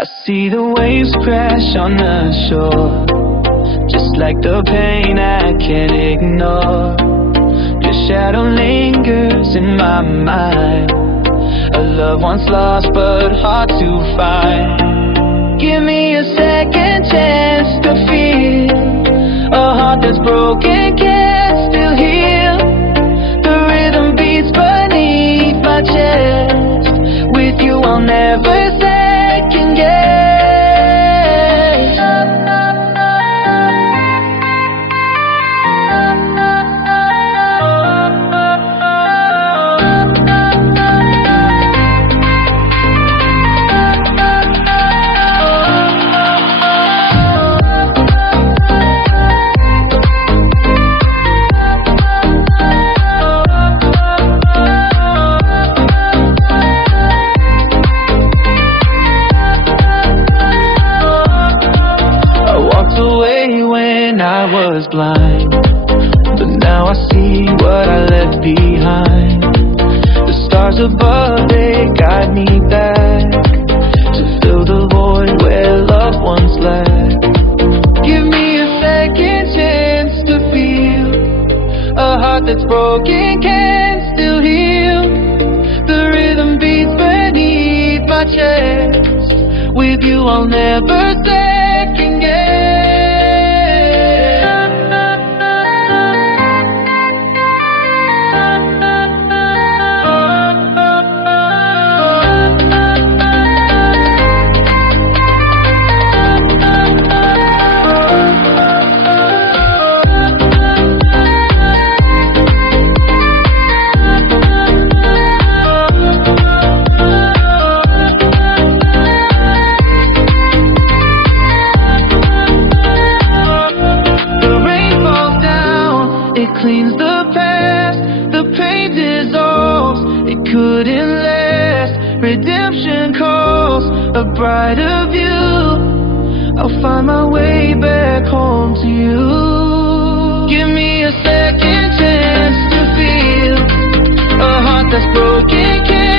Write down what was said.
I see the waves crash on the shore, just like the pain I can't ignore. Your shadow lingers in my mind, a love once lost but hard to find. Give me a second chance to feel a heart that's broken can still heal. The rhythm beats beneath my chest. With you I'll never second guess. I was blind, but now I see what I left behind. The stars above, they guide me back to fill the void where loved ones left. Give me a second chance to feel a heart that's broken can still heal. The rhythm beats beneath my chest. With you I'll never second guess. Cleans the past, the pain dissolves. It couldn't last. Redemption calls, a brighter view. I'll find my way back home to you. Give me a second chance to feel a heart that's broken.